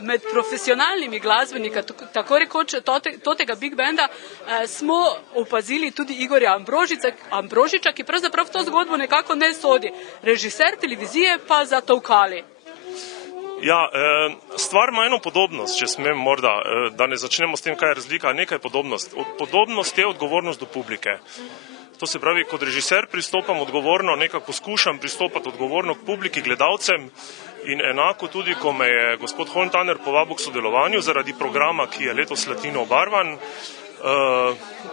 med profesionalnimi glasbeniki, tako rekoč tega big banda, smo opazili tudi Igorja Ambrožiča, ki pravzaprav v to zgodbo nekako ne sodi. Režiser televizije pa zatolkali. Ja, stvar ima eno podobnost, če smem morda, da ne začnemo s tem, kaj je razlika, nekaj podobnost. Podobnost je odgovornost do publike. To se pravi, kot režiser pristopam odgovorno, nekako poskušam pristopati odgovorno k publiki, gledalcem in enako tudi, ko me je gospod Holmtanner povabil k sodelovanju zaradi programa, ki je letos latino obarvan,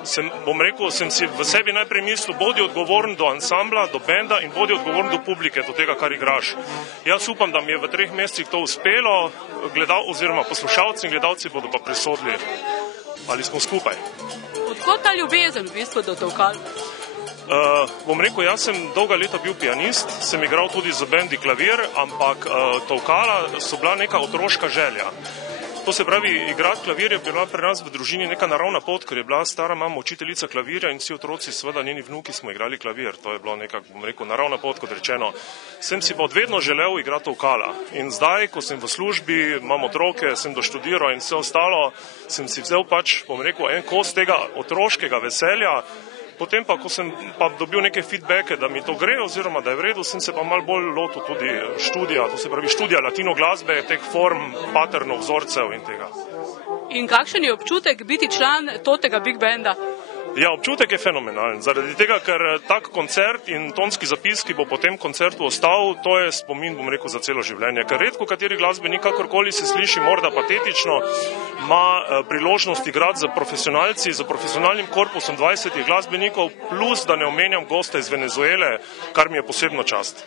sem si v sebi najprej mislil, bodi odgovoren do ansambla, do benda in bodi odgovoren do publike, do tega, kar igraš. Jaz upam, da mi je v 3 mesecih to uspelo, oziroma poslušalci in gledalci bodo pa presodili, ali smo skupaj. Odkot ta ljubezen v bistvu do tolkal? Bom rekel, jaz sem dolga leta bil pianist, sem igral tudi za bendi klavir, ampak tolkala so bila neka otroška želja. To se pravi, igrati klavir je bila pri nas v družini neka naravna pot, ker je bila stara mama učiteljica klavirja in vsi otroci, seveda njeni vnuki, smo igrali klavir. To je bilo neka, bom rekel, naravna pot, kot rečeno. Sem si pa odvedno želel igrati tolkala. In zdaj, ko sem v službi, imam otroke, sem doštudiral in vse ostalo, sem si vzel pač, bom rekel, en kos tega otroškega veselja. Potem pa, ko sem pa dobil neke feedbacke, da mi to gre oziroma da je v redu, sem se pa malo bolj lotil tudi študija, to se pravi študija latino glasbe, teh form, patternov, vzorcev in tega. In kakšen je občutek biti član tega big banda? Ja, občutek je fenomenalen, zaradi tega, ker tak koncert in tonski zapis, ki bo po tem koncertu ostal, to je spomin, bom rekel, za celo življenje. Ker redko kateri glasbenik, kakorkoli se sliši morda patetično, ima priložnost igrati za profesionalci, za profesionalnim korpusom 20 glasbenikov, plus da ne omenjam gosta iz Venezuele, kar mi je posebno čast.